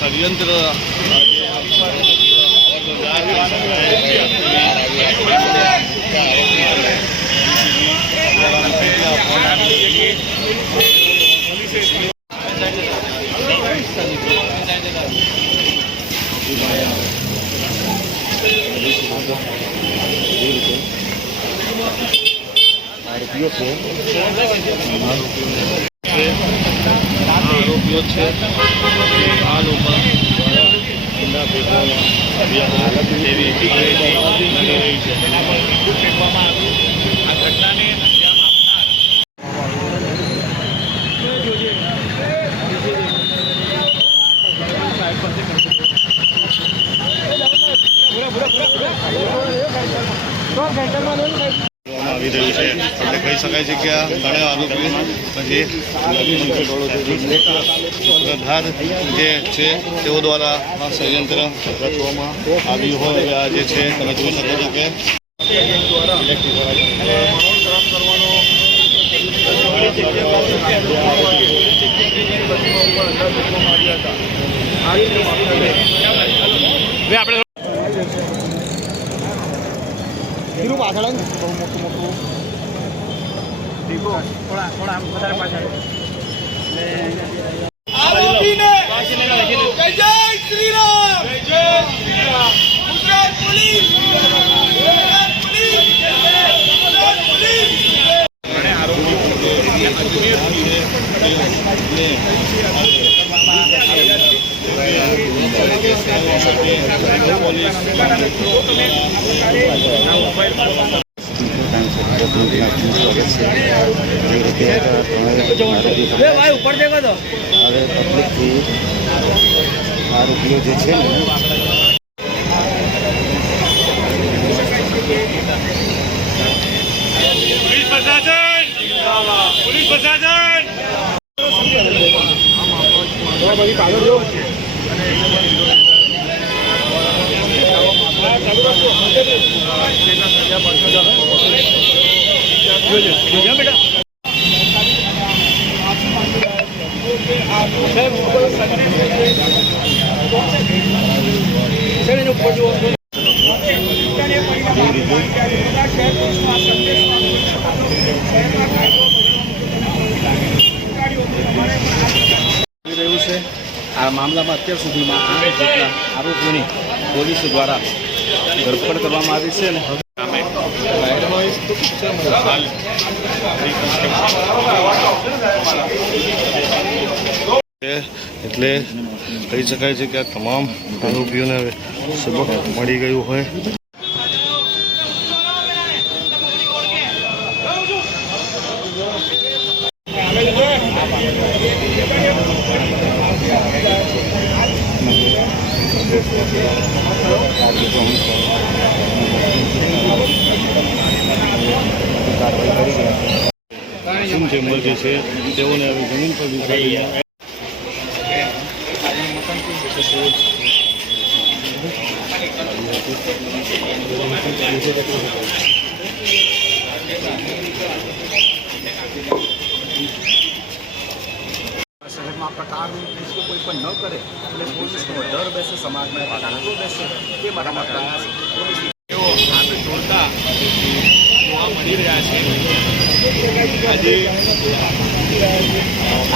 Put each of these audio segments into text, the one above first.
ષડયંત્ર આરોપીઓ છે આ લોકો ઈંડા ફેંકવાના અભિયાન એવી ફેંકવામાં આવ્યું આ ઘટનાને અંજામ આવી રહ્યું છે એટલે કહી શકાય છે કે આ ત્રણેય આરોપી પછી સૂત્રધાર જે છે તેઓ દ્વારા આ ષડયંત્ર રચવામાં આવ્યું હોય આ જે છે તમે જોઈ શકો છો કે પાછળ બહુ મોટું દીપો થોડા વધારે પાછળ આરોપીને જય શ્રી રામ ગુજરાત પોલીસ આરોપીઓ જે છે ને પોલીસ પ્રશાસન આ મામલામાં અત્યાર સુધીમાં 8 જેટલા આરોપીઓની પોલીસ દ્વારા ધરપકડ કરવામાં આવી છે અને એટલે કહી શકાય છે કે આ તમામ આરોપીઓને હવે સબક મળી ગયું હોય ચેમ્બર જે છે તેઓને હવે જમીન પર બેસાડી શહેરમાં પ્રકારનું કોઈ પણ ન કરે એટલે પોલીસનો ડર બેસે સમાજમાં બેસે તે માટેના પ્રયાસ તેઓ હાથ જોડતા જોવા મળી રહ્યા છે. આજે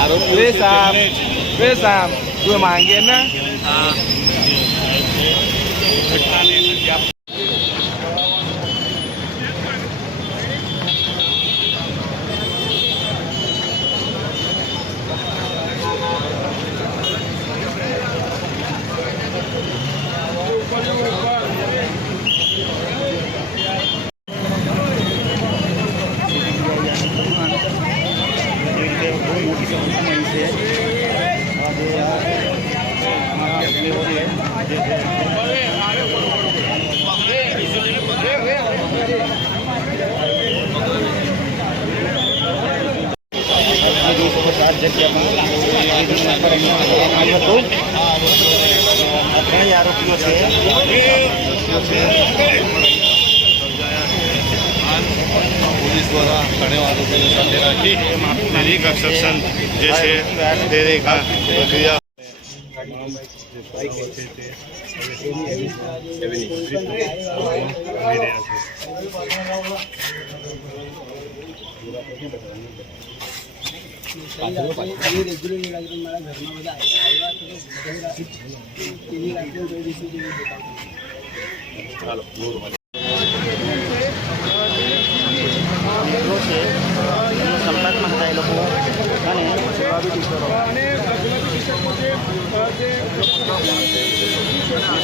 આરોપીઓ તું માંગે ને આ ઘટનાને અંજામ આરોપીઓ છે પોલીસ દ્વારા ઘણા આરોપીઓને સાથે રાખી તેની કન્સ્ટ્રક્શન જે છે તેની પ્રક્રિયા સંપર્કમાં હતા એ લોકો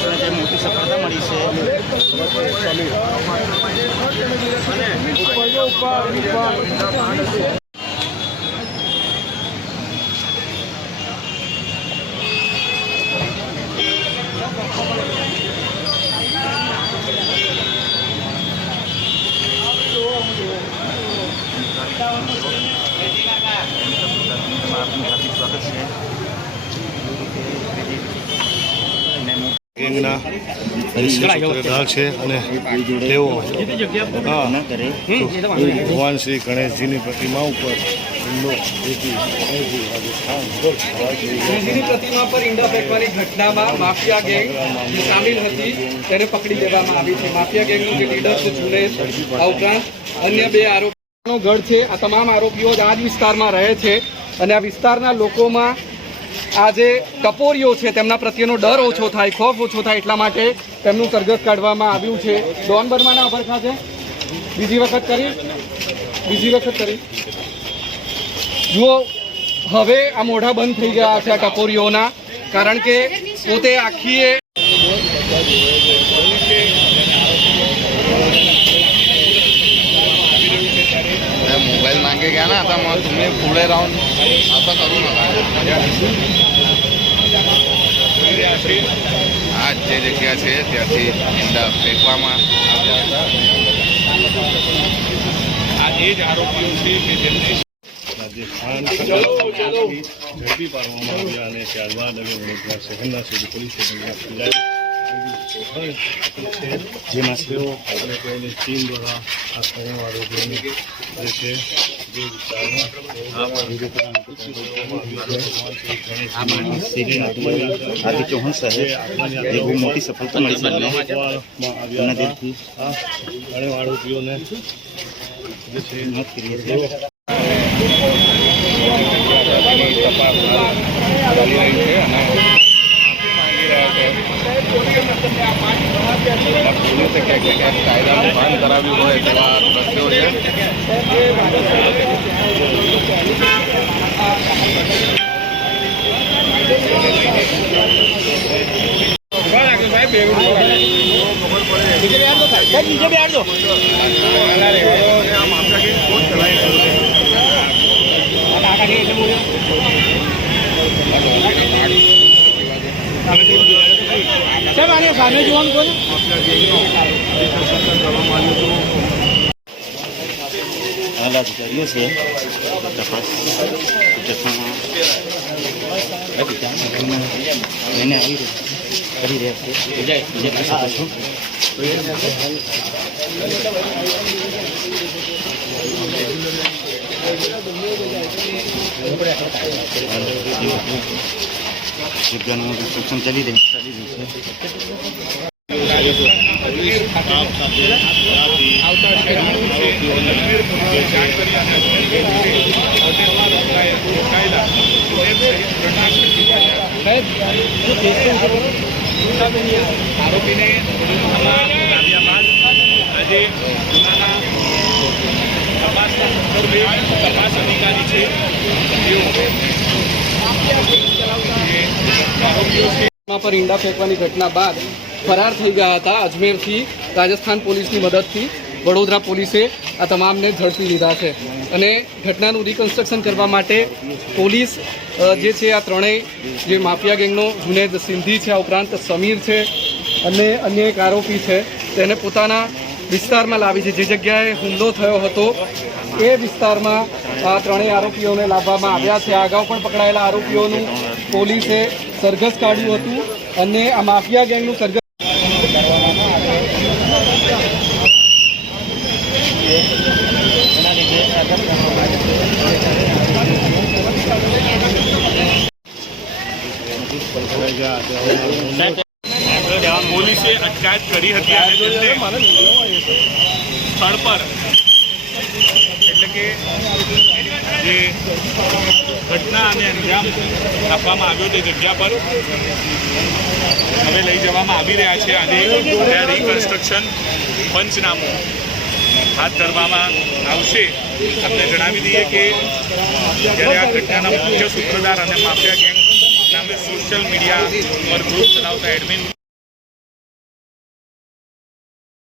અને મોટી સફળતા મળી છે. ગેંગના સૂત્રધાર છે અને તેઓ ભગવાન શ્રી ગણેશજીની પ્રતિમા ઉપર ગણેશજીની પ્રતિમા પર ઈંડા ફેંકવાની ઘટનામાં માફિયા ગેંગ સામેલ હતી તેને પકડી લેવામાં આવી છે. માફિયા ગેંગનો જે લીડર છે જુનેશ, આ ઉપરાંત અન્ય 2 આરોપીનો ગઢ છે. આ તમામ આરોપીઓ આ જ વિસ્તારમાં રહે છે અને આ વિસ્તારના લોકોમાં આ જે ટપોરીઓ છે તેમના પ્રત્યેનો ડર ઓછો થાય, ખોફ ઓછો થાય એટલા માટે તેમનું સરઘસ કાઢવામાં આવ્યું છે. ડોન બર્માના અભરખા છે. બીજી વખત કરી જુઓ, હવે આ મોઢા બંધ થઈ ગયા છે આ ટપોરીઓના, કારણ કે પોતે આખી मोबाइल मांगे गया ना आता मग तुम्ही पुढे राहून असं करू नका. આ જે જગ્યા છે ત્યાંથી ઈંડા ફેંકવામાં આવ્યા હતા. આ એ જ આરોપીઓ છે કે જેમને ઝડપી પાડવામાં આવ્યા અને ત્યારબાદ હવે વડોદરા શહેરના સિવિલ પોલીસ સ્ટેશનમાં જેમાં તેઓ તેઓની ટીમ દ્વારા આ તમામ આરોપીઓને જે છે જે વિસ્તારમાં આદિ ચૌહાણ સાહેબ એ બહુ મોટી સફળતા મળી છે. ઘણા આરોપીઓને જે છે નોંધ કરીએ છીએ. તપાસ ચાલી રહી છે અને માંગી રહ્યા છે. પોલીસે ક્યાંક ને ક્યાંક કાયદાનું ભાન કરાવ્યું હોય તેવા દ્રશ્યો છે. સામે જોવાનું કોને અધિકારીઓ છે તપાસ એને આવી કરી રહ્યા છે. જગ્યાનું રિસ્ટ્રિક્શન ચાલી રહ્યું છે. પોલીસ સ્ટાફ સાથે ત્યાંથી આરોપીઓને જે છે આરોપીને લાવ્યા બાદ આજે ગુનાના તપાસના સંદર્ભે તપાસ અધિકારી છે પર ઈંડા ફેંકવાની ઘટના બાદ ફરાર થઈ ગયા હતા. અજમેરથી રાજસ્થાન પોલીસની મદદથી વડોદરા પોલીસે આ તમામને ઝડપી લીધા છે અને ઘટનાનું રિકન્સ્ટ્રક્શન કરવા માટે પોલીસ જે છે આ ત્રણેય જે માફિયા ગેંગનો જુનેદ સિંધી છે, આ ઉપરાંત સમીર છે અને અન્ય એક આરોપી છે, તેને પોતાના વિસ્તારમાં લાવી છે. જે જગ્યાએ હુમલો થયો હતો એ વિસ્તારમાં આ ત્રણેય આરોપીઓને લાવવામાં આવ્યા છે. આ અગાઉ પણ પકડાયેલા આરોપીઓનું પોલીસે સરઘસ કાઢ્યું હતું અને આ માફિયા ગેંગનું સરઘસ પોલીસે અટકાયત કરી હતી અને તેમને સ્થળ પર એટલે કે જે ઘટના અને અંજામ આપવામાં આવ્યો તે જગ્યા પર હવે લઈ જવામાં આવી રહ્યા છે અને ત્યાં રિકન્સ્ટ્રક્શન પંચનામું હાથ ધરવામાં આવશે. આપણે જણાવી દઈએ કે જ્યારે આ ઘટનાના મુખ્ય સૂત્રધાર અને માફિયા ગેંગ નામે સોશિયલ મીડિયા પર ગ્રુપ ચલાવતા એડમિન